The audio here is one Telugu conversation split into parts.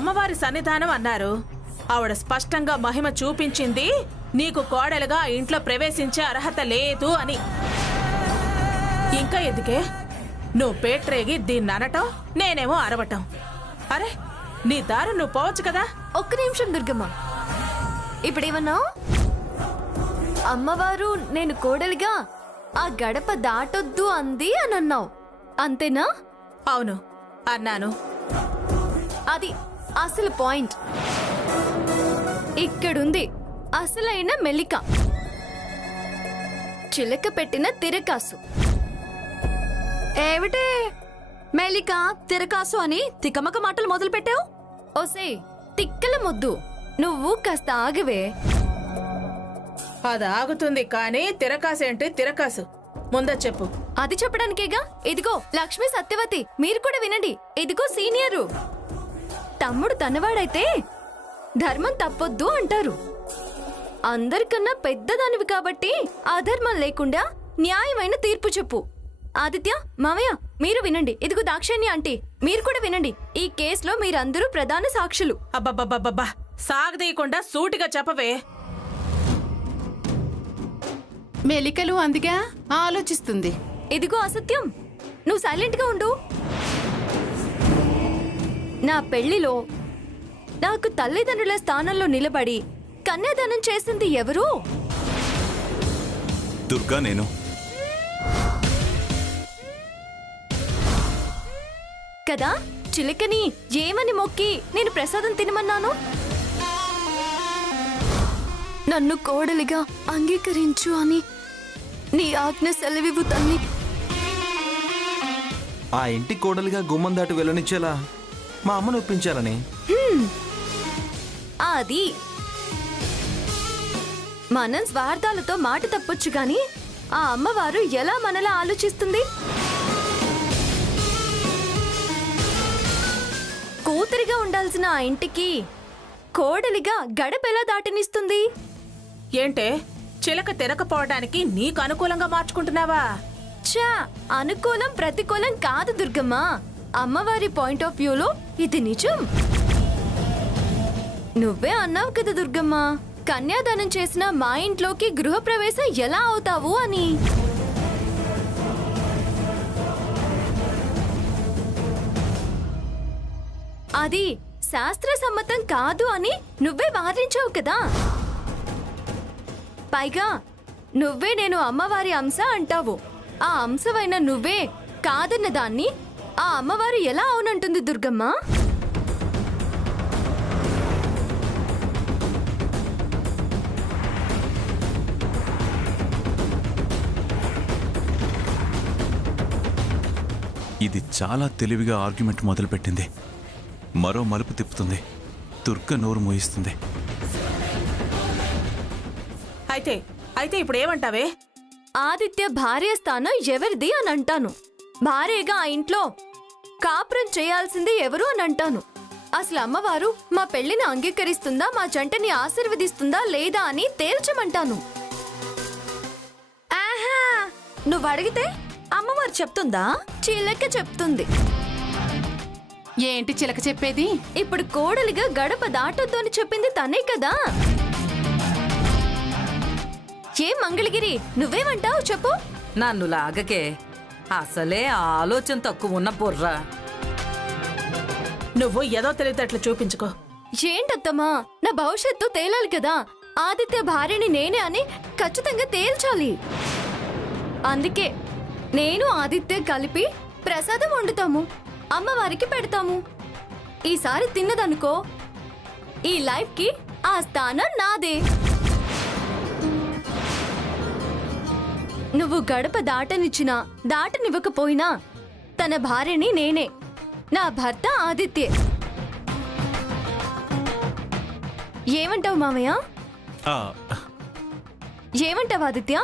అమ్మవారి సన్నిధానం అన్నారు. ఆవిడ స్పష్టంగా మహిమ చూపించింది నీకు కోడలుగా ఆ ఇంట్లో ప్రవేశించే అర్హత లేదు అని. ఇంకా ఎందుకే నువ్వు పేట్రేగి దీన్ని అనటం, నేనేమో అరవటం? అరే, నీ దారి నువ్వు పోవచ్చు కదా. ఒక్క నిమిషం దుర్గమ్మ, ఇప్పుడేమన్నా అమ్మవారు నేను కోడలిగా ఆ గడప దాటొద్దు అంది అని అన్నావు, అంతేనా? అవును అన్నాను. అది అసలు పాయింట్. ఇక్కడుంది అసలైన మెలిక, చిలక పెట్టిన తిరకాసు. ఏమిటే మెలిక తిరకాసు అని తికమక మాటలు మొదలు పెట్టావు? ఓసే తిక్కల మొద్దు, నువ్వు కాస్త ఆగవే. అది ఆగుతుంది కానీ తిరకాసేంటి? తిరకాసు ముందే చెప్పు. అది చెప్పడానికేగా. ఇదిగో లక్ష్మి, సత్యవతి, మీరు కూడా వినండి. ఇదిగో సీనియరు. తమ్ముడు తనవాడైతే ధర్మం తప్పొద్దు అంటారు. అందరికన్నా పెద్దదానివి కాబట్టి అధర్మం లేకుండా న్యాయమైన తీర్పు చెప్పు. ఆదిత్య, మామయ్య, మీరు వినండి. ఇదిగో దాక్షాయణి ఆంటీ, మీరు కూడా వినండి. ఈ కేసులో మీరందరూ ప్రధాన సాక్షులు. అబ్బబ్బబ్బబ్బా, సాగదీయకుండా సూటిగా చెప్పవే. మెలికలు అందుగా ఆలోచిస్తుంది. ఇదిగో అసత్యం, నువ్వు సైలెంట్ గా ఉండు. నా పెళ్లిలో నాకు తల్లిదండ్రుల స్థానంలో నిలబడి కన్యాదానం చేసింది ఎవరు? దుర్గా. నేను కదా. చిలకని ఏమని మొక్కి నేను ప్రసాదం తినమన్నాను? నన్ను కోడలిగా అంగీకరించు అని నీ ఆజ్ఞ సెలవివ్వు తల్లి. ఆ ఇంటి కోడలిగా గుమ్మం దాటి వెళ్ళనిచ్చేలా మా అమ్మను ఒప్పించాలని. అది మనం స్వార్థాలతో మాట తప్పొచ్చు గాని ఆ అమ్మవారు ఎలా మనలా ఆలోచిస్తుంది? కూతురిగా ఉండాల్సిన ఆ ఇంటికి కోడలిగా గడపెలా దాటనిస్తుంది? ఏంటే, చిలక తిరగపోవడానికి నీకు అనుకూలంగా మార్చుకుంటున్నావా? చా, అనుకూలం ప్రతికూలం కాదు దుర్గమ్మ. అమ్మవారి పాయింట్ ఆఫ్ వ్యూలో ఇది నిజం. నువ్వే అన్నావు కదా దుర్గమ్మ, కన్యాదానం చేసిన మా ఇంట్లోకి గృహప్రవేశం ఎలా అవుతావు అని. అది శాస్త్ర సమ్మతం కాదు అని నువ్వే వాదించావు కదా. పైగా నువ్వే నేను అమ్మవారి అంశ అంటావు. ఆ అంశమైన నువ్వే కాదన్న దాన్ని ఆ అమ్మవారు ఎలా అవునంటుంది దుర్గమ్మ? ఇది చాలా తెలివిగా ఆర్గ్యుమెంట్ మొదలుపెట్టింది. మరో మలుపు తిప్పుతుంది. దుర్గ నోరు మోయిస్తుంది. అయితే ఇప్పుడు ఏమంటావే? ఆదిత్య భార్య స్థానం ఎవరిది అని అంటాను. భార్యగా ఆ ఇంట్లో కాపురం చేయాల్సింది ఎవరు అని అంటాను. అసలు అమ్మవారు మా పెళ్లిని అంగీకరిస్తుందా, మా జంటని ఆశీర్వదిస్తుందా లేదా అని తేల్చమంటాను. ఆహా, నువ్వు అడిగితే అమ్మవారు చెప్తుందా? చిలక చెప్తుంది. ఏంటి చిలక చెప్పేది? ఇప్పుడు కోడలిగా గడప దాటొద్దు అని చెప్పింది తనే కదా. ఏం మంగళగిరి, నువ్వేమంటావు చెప్పు. నన్ను లాగకే, అసలే ఆలోచన తక్కువ ఉన్న బుర్రా. నువ్వు ఏదో తెలివితేటలు చూపించుకో. ఏంటత్తమ్మా, నా భవిష్యత్తు తేలాలి కదా. ఆదిత్య భార్యని నేనే అని ఖచ్చితంగా తేల్చాలి. అందుకే నేను ఆదిత్య కలిపి ప్రసాదం వండుతాము, అమ్మవారికి పెడతాము. ఈసారి తిన్నదనుకో, ఈ లైఫ్ కి ఆ స్థానం నాదే. నువ్వు గడప దాటనిచ్చినా దాటనివ్వకపోయినా తన భార్యని నేనే, నా భర్త ఆదిత్యే. ఏమంటావు మామయ్య? ఏమంటావు ఆదిత్య?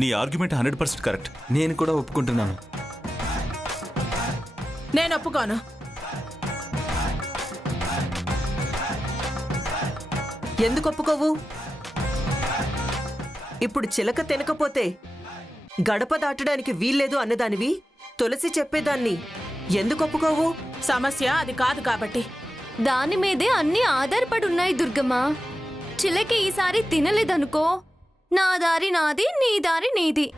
నీ ఆర్గ్యుమెంట్ 100% కరెక్ట్. నేను కూడా ఒప్పుకుంటున్నాను. నేను ఒప్పుకోను. ఎందుకు ఒప్పుకోవు? ఇప్పుడు చిలక తినకపోతే గడప దాటడానికి వీల్లేదు అన్నదానివి తులసి చెప్పేదాన్ని ఎందుకు ఒప్పుకోవు? సమస్య అది కాదు కాబట్టి. దాని మీదే అన్ని ఆధారపడి ఉన్నాయి దుర్గమ్మ. చిలక ఈసారి తినలేదనుకో, నా దారి నాది, నీ దారి నీది.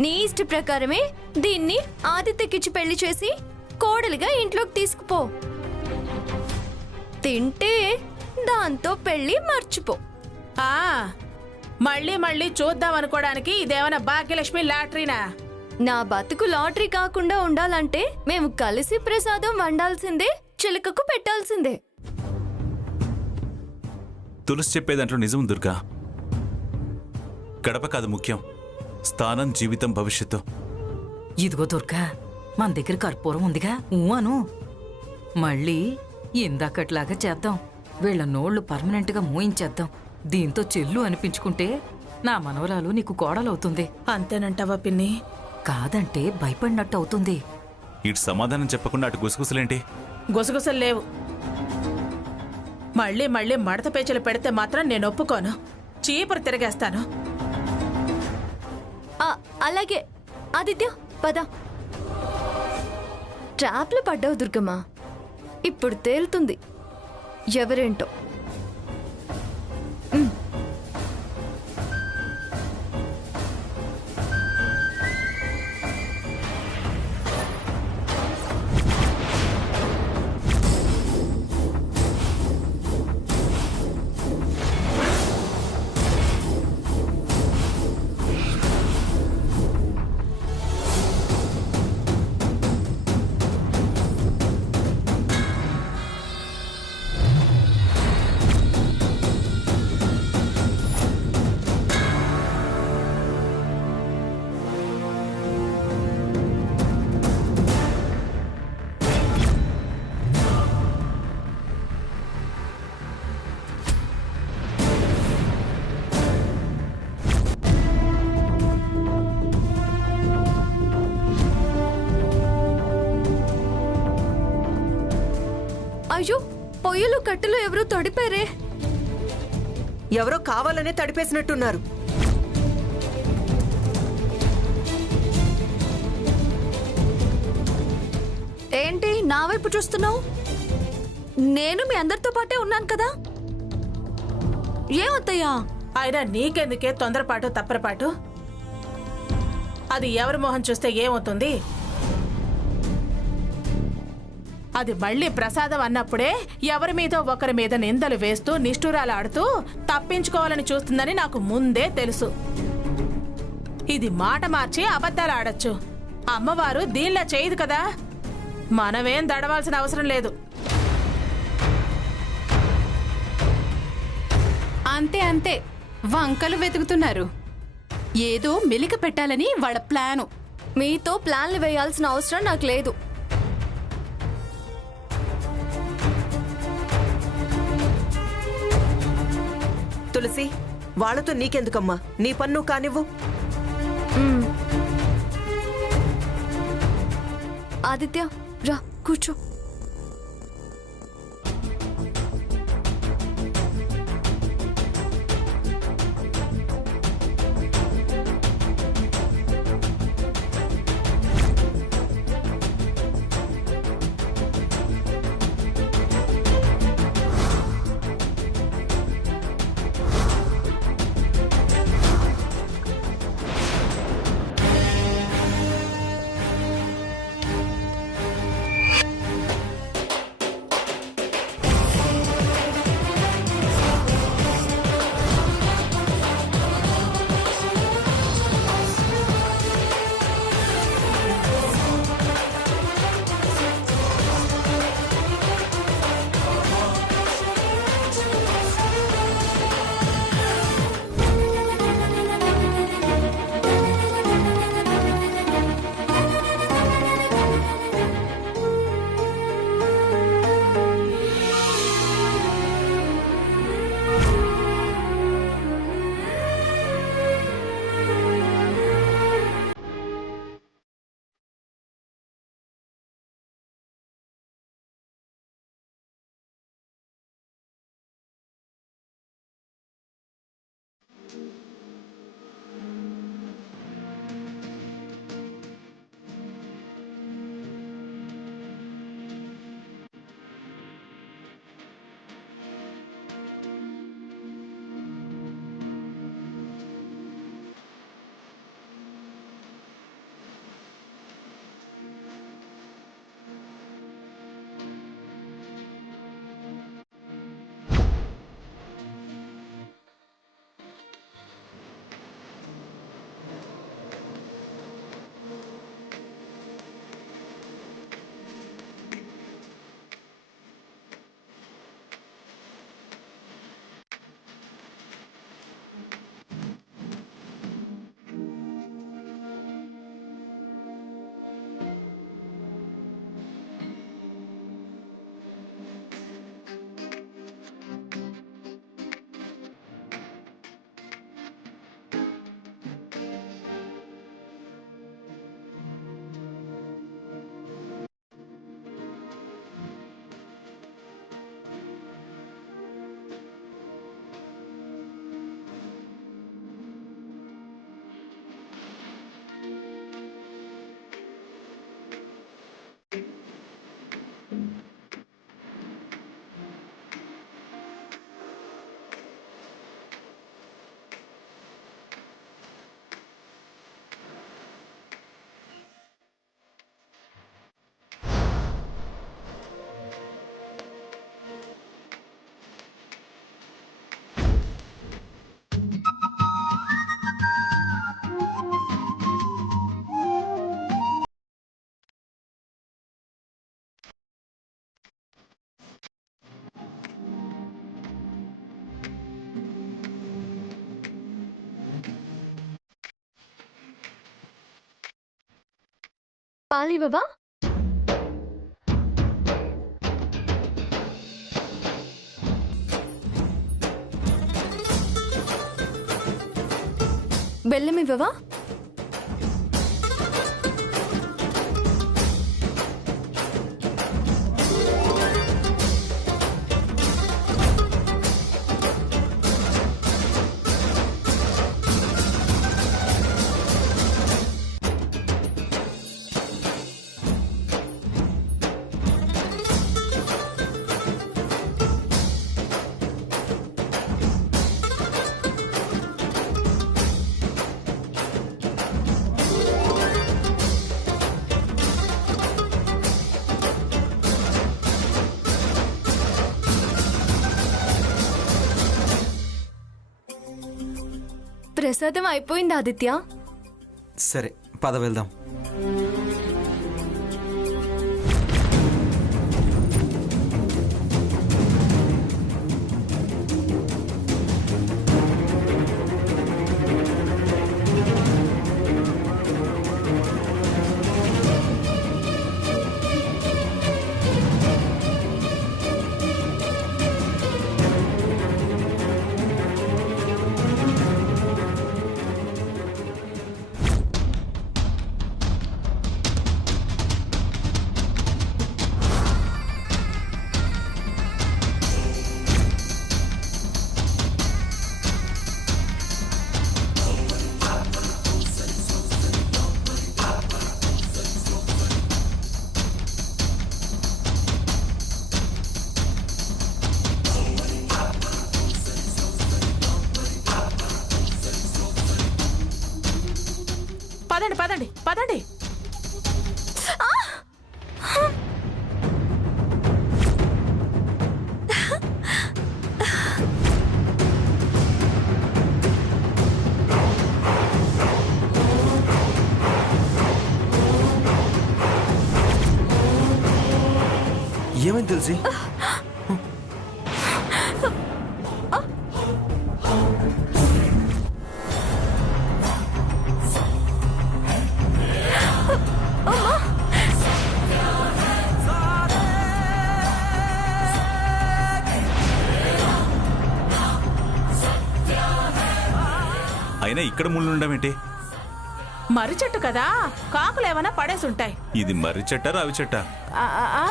నీ ఇష్ట ప్రకారమే దీన్ని ఆదిత్యకిచ్చి పెళ్లి చేసి కోడలిగా ఇంట్లోకి తీసుకుపో. తింటే దాంతో పెళ్లి మర్చిపో. ఆ మళ్ళీ మళ్ళీ చూద్దాం అనుకోవడానికి ఇదేమైనా భాగ్యలక్ష్మి లాటరీనా? నా బతుకు లాటరీ కాకుండా ఉండాలంటే మేము కలిసి ప్రసాదం వండాల్సిందే, చిలకకు పెట్టాల్సిందే. తులసి చెప్పే దాంట్లో నిజం దుర్గా. గడప కాదు ముఖ్యం, స్థానం, జీవితం, భవిష్యత్తు. ఇదిగో దుర్గా, మన దగ్గర కర్పూరం ఉందిగా, అను. మళ్ళీ ఇందాకట్లాగా చేద్దాం. వీళ్ళ నోళ్లు పర్మనెంట్గా మూయించేద్దాం. దీంతో చెల్లు అనిపించుకుంటే నా మనవరాలు నీకు కోడలవుతుంది. అంతేనంటావా పిన్ని? కాదంటే భయపడినట్టు అవుతుంది. ఇటు సమాధానం చెప్పకుండా అటు గుసగుసలేంటి? గుసగుసలు లేవు. మళ్ళీ మళ్ళీ మడత పేచలు పెడితే మాత్రం నేను ఒప్పుకోను. చీపురు తిరగేస్తాను. అలాగే ఆదిత్య, పద. ట్రాప్లో పడ్డావు దుర్గమ్మ. ఇప్పుడు తేలుతుంది ఎవరేంటో. అయ్యో, పొయ్యిలు కట్టెలు ఎవరో తడిపారే. ఎవరో కావాలనే తడిపేసినట్టున్నారు. ఏంటి నా వైపు చూస్తున్నావు? నేను మీ అందరితో పాటే ఉన్నాను కదా. ఏమత్తయ్యా? అయినా నీకెందుకే తొందరపాటు తప్పరపాటు? అది ఎవరి మొహం చూస్తే ఏమవుతుంది? అది మళ్ళీ ప్రసాదం అన్నప్పుడే ఎవరి మీద ఒకరి మీద నిందలు వేస్తూ నిష్ఠురాలాడుతూ తప్పించుకోవాలని చూస్తుందని నాకు ముందే తెలుసు. ఇది మాట మార్చి అబద్ధాలు ఆడొచ్చు. అమ్మవారు దీనిలా చేయదు కదా. మనమేం దడవాల్సిన అవసరం లేదు. అంతే అంతే, వంకలు వెతుకుతున్నారు. ఏదో మెలిక పెట్టాలని వాళ్ళ ప్లాను. మీతో ప్లాన్లు వేయాల్సిన అవసరం నాకు లేదు. తులసి, వాళ్ళతో నీకెందుకమ్మా? నీ పన్ను కానివ్వు. ఆదిత్య, రా కూర్చో. పాలివ్వవా? బెల్లం ఇవ్వవా? ప్రసాదం అయిపోయింది ఆదిత్య. సరే పద వెళ్దాం. పదండి పదండి పదండి. ఏమైంది తులసి? అయినా ఇక్కడ ముళ్ళు ఉండమేంటి? మర్రి చెట్టు కదా, కాకులు ఏమైనా పడేసి ఉంటాయి. ఇది మర్రి చెట్ట రావి చెట్ట? ఆ, ఆ,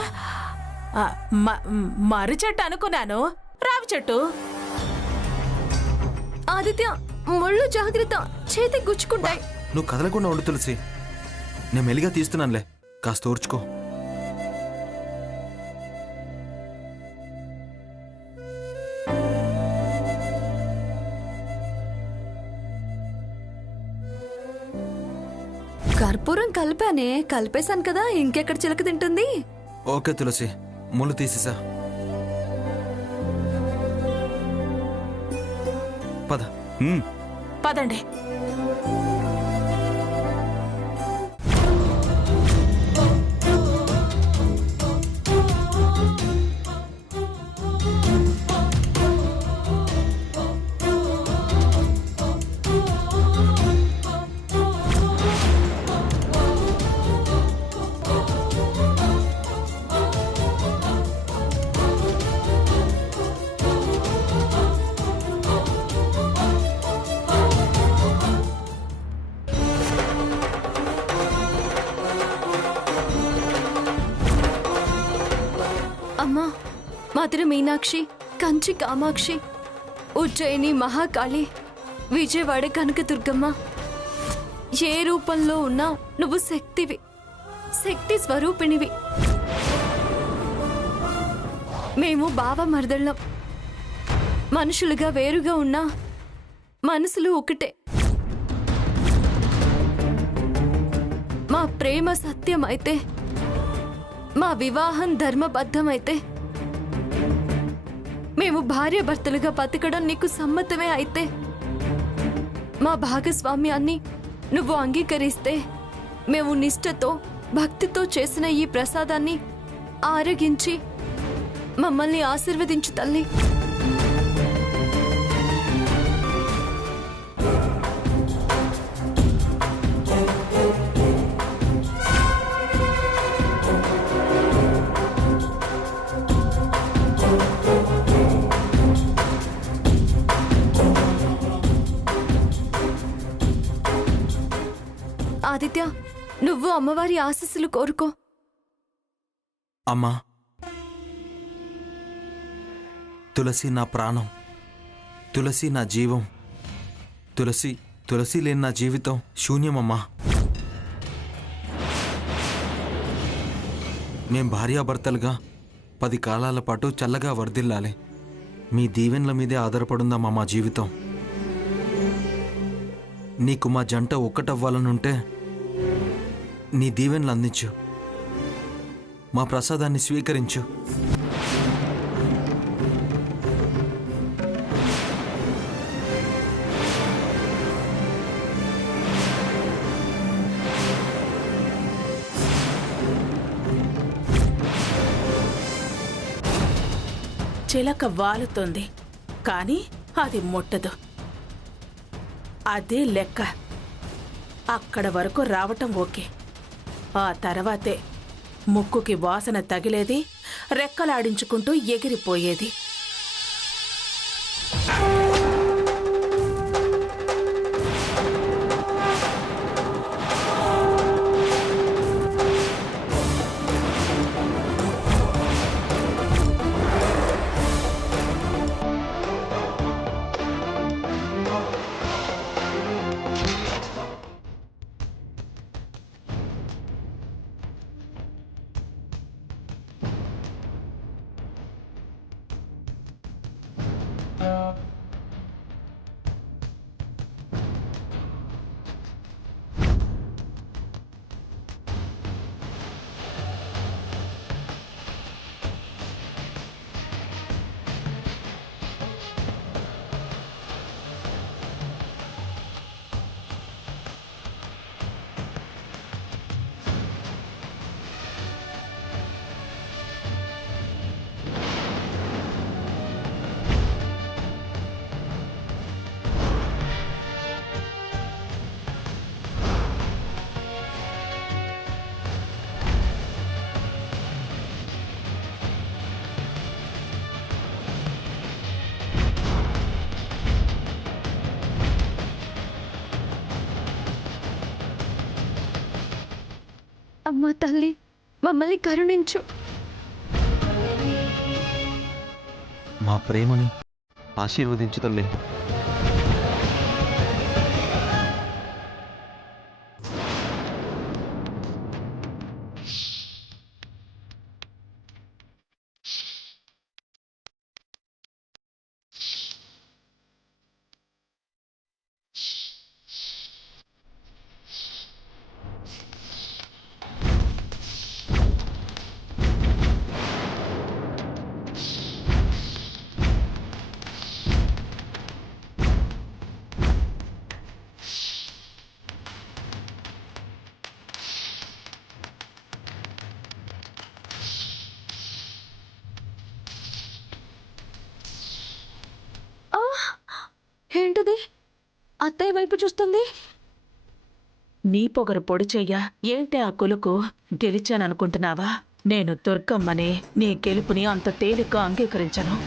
ఆ, మర్రి చెట్టు అనుకున్నాను, రావి చెట్టు. ఆదిత్య ముళ్ళు జాగ్రత్త, చేతి గుచ్చుకుంటాయి. నువ్వు కదలకుండా ఉండు తులసి, నేను మెల్లిగా తీస్తున్నానులే, కాస్త ఓర్చుకో. కర్పూరం కలిపేశాను కదా, ఇంకెక్కడ చిలక తింటుంది. ఓకే తులసి, ముళ్ళు తీసేసా. పద. పదండి. అమ్మా, మధుర మీనాక్షి, కంచి కామాక్షి, ఉజ్జయిని మహాకాళి, విజయవాడ కనకదుర్గమ్మ, ఏ రూపంలో ఉన్నా నువ్వు శక్తివి, శక్తి స్వరూపిణివి. మేము బావ మరదళ్ళం, మనుషులుగా వేరుగా ఉన్నా మనసులు ఒకటే. మా ప్రేమ సత్యమైతే, మా వివాహం ధర్మబద్ధమైతే, మేము భార్యాభర్తలుగా బతకడం నీకు సమ్మతమే అయితే, మా భాగస్వామ్యాన్ని నువ్వు అంగీకరిస్తే, మేము నిష్ఠతో భక్తితో చేసిన ఈ ప్రసాదాన్ని ఆరగించి మమ్మల్ని ఆశీర్వదించు తల్లి. ఆదిత్య, నువ్వు అమ్మవారి ఆశీస్సులు కోరుకో. అమ్మా, తులసి నా ప్రాణం, తులసి నా జీవం, తులసి లేని నా జీవితం శూన్యమమ్మా. మేం భార్యాభర్తలుగా 10 కాలాల పాటు చల్లగా వర్ధిల్లాలి. మీ దీవెన్ల మీదే ఆధారపడుందమ్మా మా జీవితం. నీకు మా జంట ఒక్కటవ్వాలనుంటే నీ దీవెనలు అందించు, మా ప్రసాదాన్ని స్వీకరించు. చిలక వాలుతుంది కానీ అది ముట్టదు. అదే లెక్క. అక్కడ వరకు రావటం ఓకే. ఆ తర్వాతే ముక్కుకి వాసన తగిలేది, రెక్కలాడించుకుంటూ ఎగిరిపోయేది. అమ్మ తల్లి, మమ్మల్ని కరుణించు. మా ప్రేమని ఆశీర్వదించు తల్లి. ఏంటిది? అత్తయ్య వైపు చూస్తుంది. నీ పొగరు పొడి చెయ్యా. ఏంటి ఆ కొలుకు? గెలిచాననుకుంటున్నావా? నేను దుర్గమ్మని. నీ గెలుపుని అంత తేలిగ్గా అంగీకరించను.